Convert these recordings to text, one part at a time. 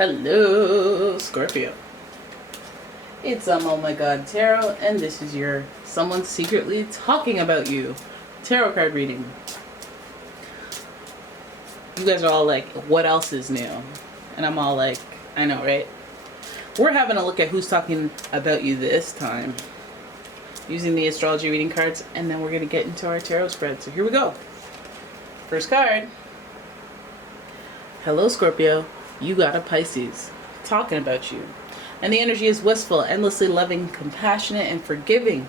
Hello, Scorpio. It's Oh My God Tarot, and this is your someone secretly talking about you tarot card reading. You guys are all like, what else is new? And I'm all like, I know, right? We're having a look at who's talking about you this time, using the astrology reading cards, and then we're going to get into our tarot spread. So here we go. First card. Hello, Scorpio. You got a Pisces talking about you. And the energy is wistful, endlessly loving, compassionate, and forgiving.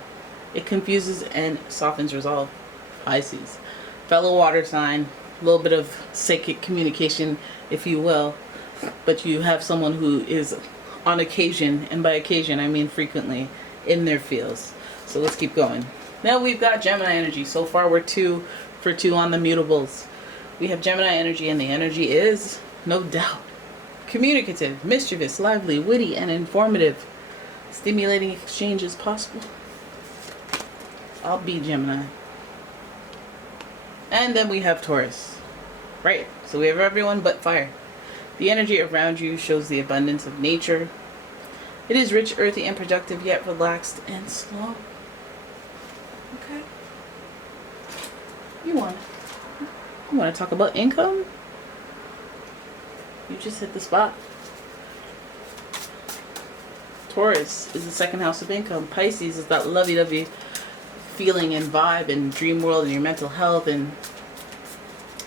It confuses and softens resolve. Pisces. Fellow water sign. A little bit of psychic communication, if you will. But you have someone who is on occasion, and by occasion I mean frequently, in their fields. So let's keep going. Now we've got Gemini energy. So far we're 2 for 2 on the mutables. We have Gemini energy, and the energy is, no doubt, communicative, mischievous, lively, witty, and informative. Stimulating exchange is possible. I'll be Gemini. And then we have Taurus. Right, so we have everyone but fire. The energy around you shows the abundance of nature. It is rich, earthy, and productive, yet relaxed and slow. Okay. You want to talk about income? You just hit the spot. Taurus is the second house of income. Pisces is that lovey-dovey feeling and vibe and dream world and your mental health. And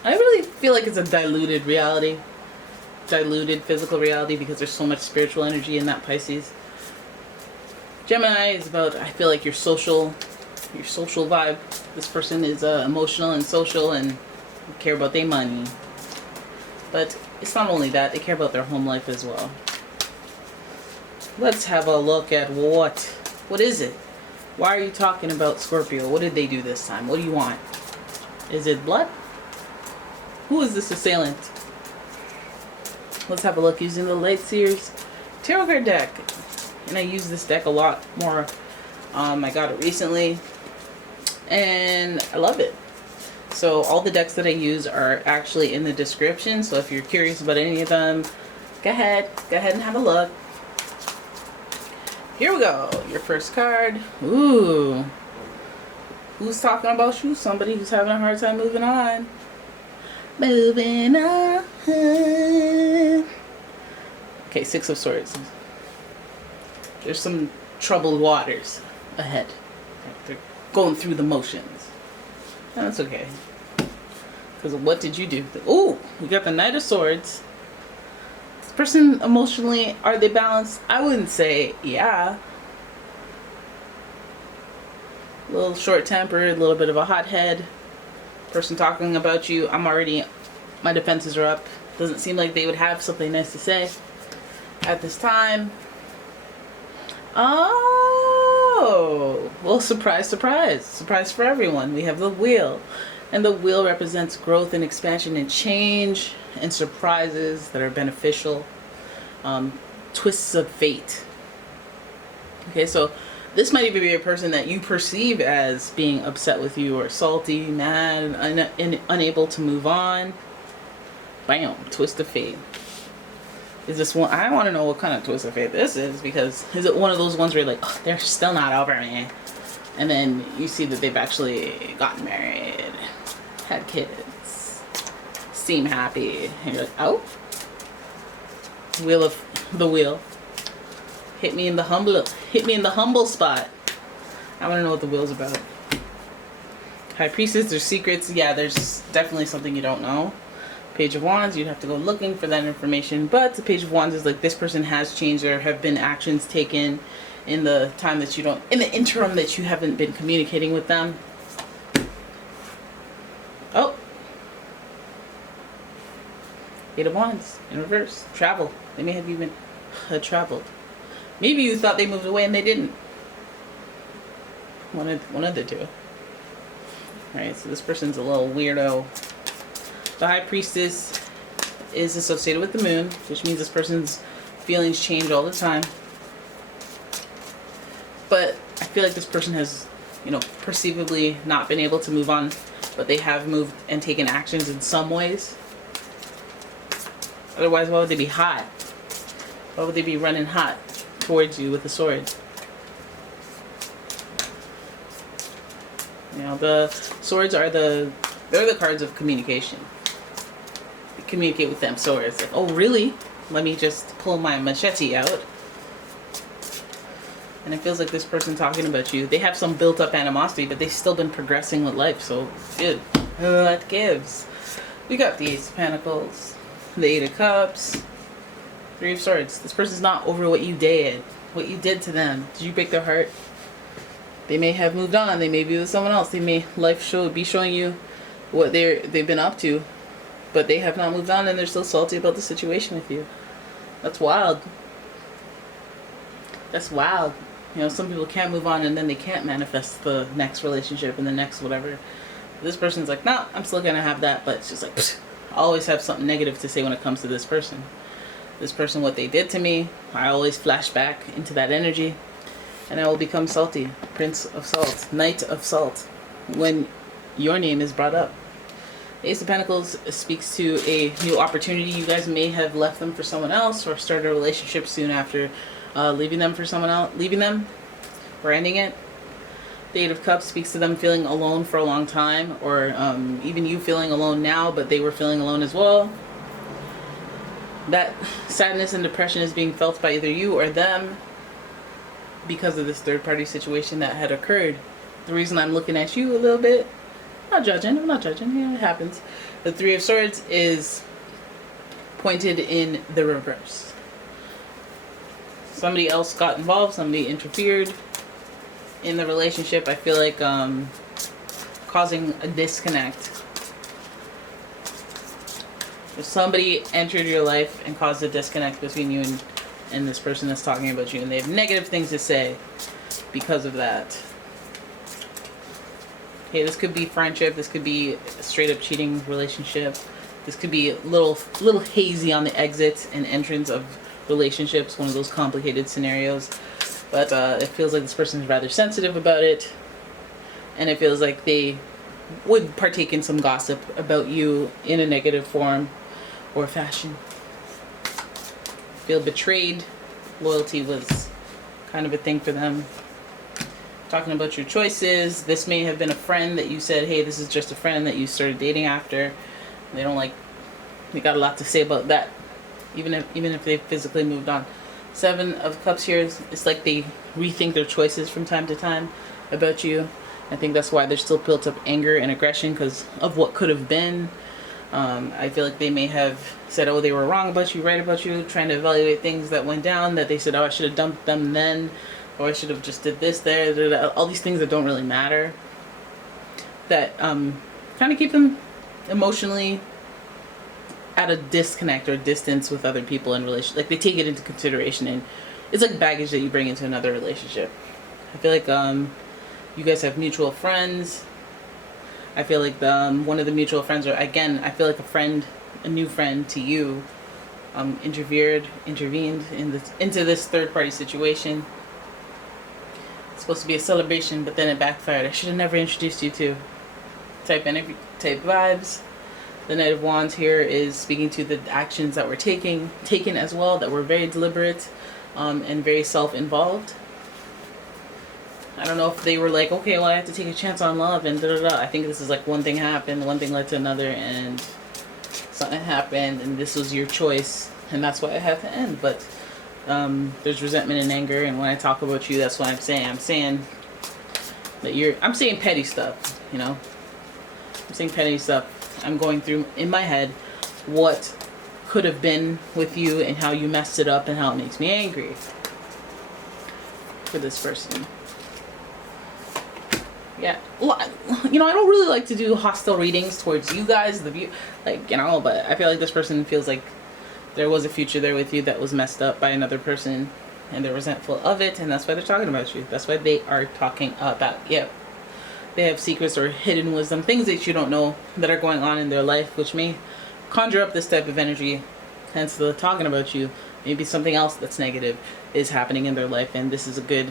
I really feel like it's a diluted reality. Diluted physical reality, because there's so much spiritual energy in that Pisces. Gemini is about, I feel like, your social vibe. This person is emotional and social and care about their money. But it's not only that, they care about their home life as well. Let's have a look at what is it? Why are you talking about Scorpio? What did they do this time? What do you want? Is it blood? Who is this assailant? Let's have a look using the Light Seers tarot card deck. And I use this deck a lot more. I got it recently, and I love it. So all the decks that I use are actually in the description. So if you're curious about any of them, go ahead and have a look. Here we go. Your first card. Ooh. Who's talking about you? Somebody who's having a hard time moving on. Moving on. Okay, Six of Swords. There's some troubled waters ahead. They're going through the motions. That's okay. Because what did you do? Ooh, we got the Knight of Swords. This person emotionally, are they balanced? I wouldn't say yeah. A little short-tempered, a little bit of a hothead. Person talking about you, my defenses are up. Doesn't seem like they would have something nice to say at this time. Oh, well, surprise, surprise. Surprise for everyone. We have the Wheel. And the Wheel represents growth and expansion and change and surprises that are beneficial. Twists of fate. Okay, so this might even be a person that you perceive as being upset with you, or salty, mad, and unable to move on. Bam, twist of fate. Is this one? I want to know what kind of twist of fate this is, because is it one of those ones where you're like, oh, they're still not over me, and then you see that they've actually gotten married, had kids, seem happy, and you're like, oh, the wheel hit me in the humble spot. I want to know what the Wheel's about. High Priestess, there's secrets. Yeah, there's definitely something you don't know. Page of Wands, you'd have to go looking for that information. But the Page of Wands is like, this person has changed. There have been actions taken in the time that in the interim that you haven't been communicating with them. Oh. Eight of Wands in reverse. Travel. They may have even traveled. Maybe you thought they moved away and they didn't. One of the two. Right, so this person's a little weirdo. The High Priestess is associated with the Moon, which means this person's feelings change all the time. But I feel like this person has, perceivably not been able to move on, but they have moved and taken actions in some ways. Otherwise, why would they be hot? Why would they be running hot towards you with the sword? You know, the swords are they're the cards of communication. You communicate with them. So it's like, oh really? Let me just pull my machete out. And it feels like this person talking about you, they have some built up animosity, but they've still been progressing with life. So good. That gives. We got the Ace of Pentacles, the Eight of Cups, Three of Swords. This person's not over what you did to them. Did you break their heart? They may have moved on. They may be with someone else. They may be showing you what they've been up to, but they have not moved on and they're still salty about the situation with you. That's wild. That's wild. You know, some people can't move on and then they can't manifest the next relationship and the next whatever. This person's like, nah, I'm still gonna have that, but it's just like, pfft, I always have something negative to say when it comes to this person. This person, what they did to me, I always flash back into that energy and I will become salty. Prince of Salt, Knight of Salt, when your name is brought up. Ace of Pentacles speaks to a new opportunity. You guys may have left them for someone else or started a relationship soon after leaving them for someone else, or ending it. The Eight of Cups speaks to them feeling alone for a long time, or even you feeling alone now, but they were feeling alone as well. That sadness and depression is being felt by either you or them because of this third-party situation that had occurred. The reason I'm looking at you a little bit, I'm not judging, yeah, it happens. The Three of Swords is pointed in the reverse. Somebody else got involved, somebody interfered in the relationship. I feel like causing a disconnect. If somebody entered your life and caused a disconnect between you and this person that's talking about you, and they have negative things to say because of that. Okay, this could be friendship, this could be a straight up cheating relationship. This could be a little hazy on the exit and entrance of relationships, one of those complicated scenarios. But it feels like this person is rather sensitive about it, and it feels like they would partake in some gossip about you in a negative form or fashion. Feel betrayed. Loyalty was kind of a thing for them. Talking about your choices. This may have been a friend that you said, hey, this is just a friend that you started dating after. They don't like, they got a lot to say about that, even if they physically moved on. Seven of Cups here, it's like they rethink their choices from time to time about you. I think that's why there's still built up anger and aggression because of what could have been. I feel like they may have said, oh, they were wrong about you, right about you, trying to evaluate things that went down, that they said, oh, I should have dumped them then, or I should have just did this there, all these things that don't really matter, that kind of keep them emotionally at a disconnect or distance with other people in relation. Like they take it into consideration, and it's like baggage that you bring into another relationship. I feel like you guys have mutual friends. I feel like one of the mutual friends, or again, I feel like a new friend to you, intervened into this third-party situation. It's supposed to be a celebration, but then it backfired. I should have never introduced you to type vibes. The Knight of Wands here is speaking to the actions that were taken as well, that were very deliberate and very self-involved. I don't know if they were like, okay, well, I have to take a chance on love and da-da-da. I think this is like one thing happened, one thing led to another, and something happened, and this was your choice, and that's why it had to end. But there's resentment and anger, and when I talk about you, that's what I'm saying. I'm saying that I'm saying petty stuff, you know? I'm saying petty stuff. I'm going through, in my head, what could have been with you and how you messed it up and how it makes me angry for this person. Yeah, well, you know, I don't really like to do hostile readings towards you guys, but I feel like this person feels like there was a future there with you that was messed up by another person, and they're resentful of it, and that's why they're talking about you. That's why they are talking about you. They have secrets or hidden wisdom, things that you don't know that are going on in their life, which may conjure up this type of energy, hence the talking about you. Maybe something else that's negative is happening in their life, and this is a good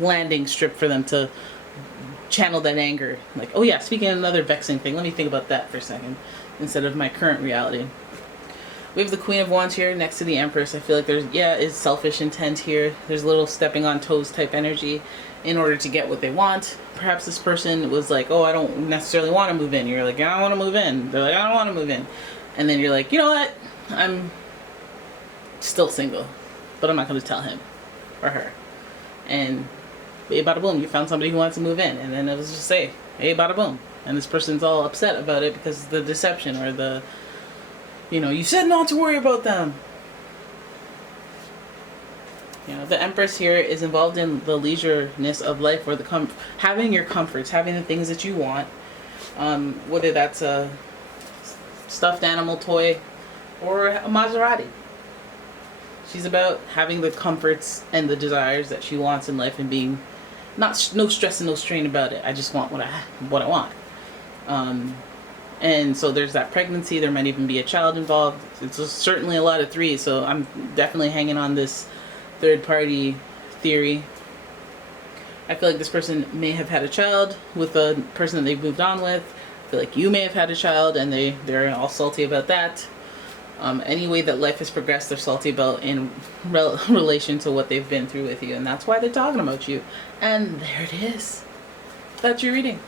landing strip for them to channel that anger. Like, oh yeah, speaking of another vexing thing, let me think about that for a second instead of my current reality. We have the Queen of Wands here next to the Empress. I feel like there's, is selfish intent here. There's a little stepping on toes type energy in order to get what they want. Perhaps this person was like, oh, I don't necessarily want to move in. You're like, I don't want to move in. They're like, I don't want to move in. And then you're like, you know what? I'm still single, but I'm not going to tell him or her. And hey, bada boom, you found somebody who wants to move in. And then it was just say, hey, bada boom. And this person's all upset about it because of the deception or the, you know, you said not to worry about them. You know, the Empress here is involved in the leisureness of life, or the having your comforts, having the things that you want, whether that's a stuffed animal toy or a Maserati. She's about having the comforts and the desires that she wants in life and being no stress and no strain about it. I just want what I want. And so there's that pregnancy. There might even be a child involved. It's certainly a lot of threes, so I'm definitely hanging on this third party theory. I feel like this person may have had a child with a person that they've moved on with. I feel like you may have had a child and they're all salty about that. Any way that life has progressed, they're salty about in relation to what they've been through with you, and that's why they're talking about you. And there it is. That's your reading.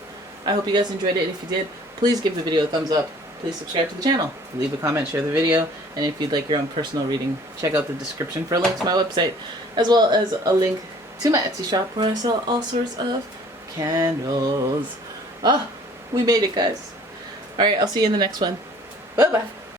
I hope you guys enjoyed it. If you did, please give the video a thumbs up. Please subscribe to the channel. Leave a comment, share the video, and if you'd like your own personal reading, check out the description for a link to my website, as well as a link to my Etsy shop where I sell all sorts of candles. Oh, we made it, guys. Alright, I'll see you in the next one. Bye-bye.